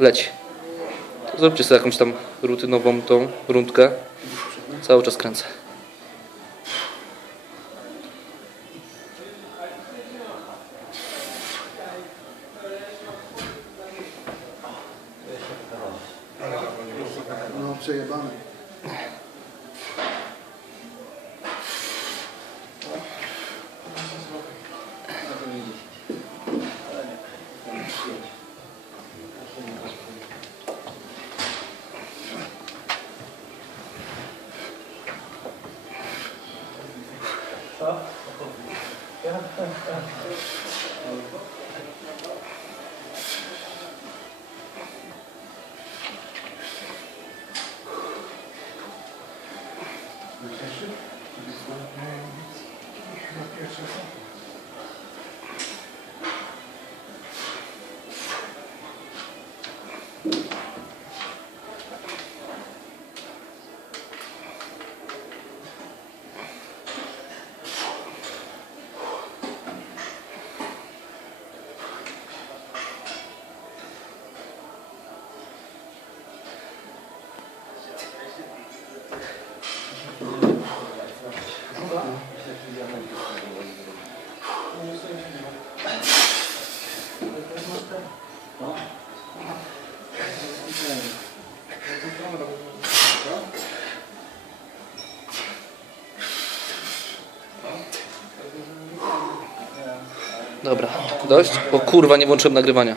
leci. To zróbcie sobie jakąś tam rutynową tą rundkę. Cały czas kręcę. No przejebane. Huh? yeah. Rotation? Is this one? Yeah, it's, it's, it's, it's, it's, it's, it's, Dobra, dość? Bo kurwa nie włączyłem nagrywania.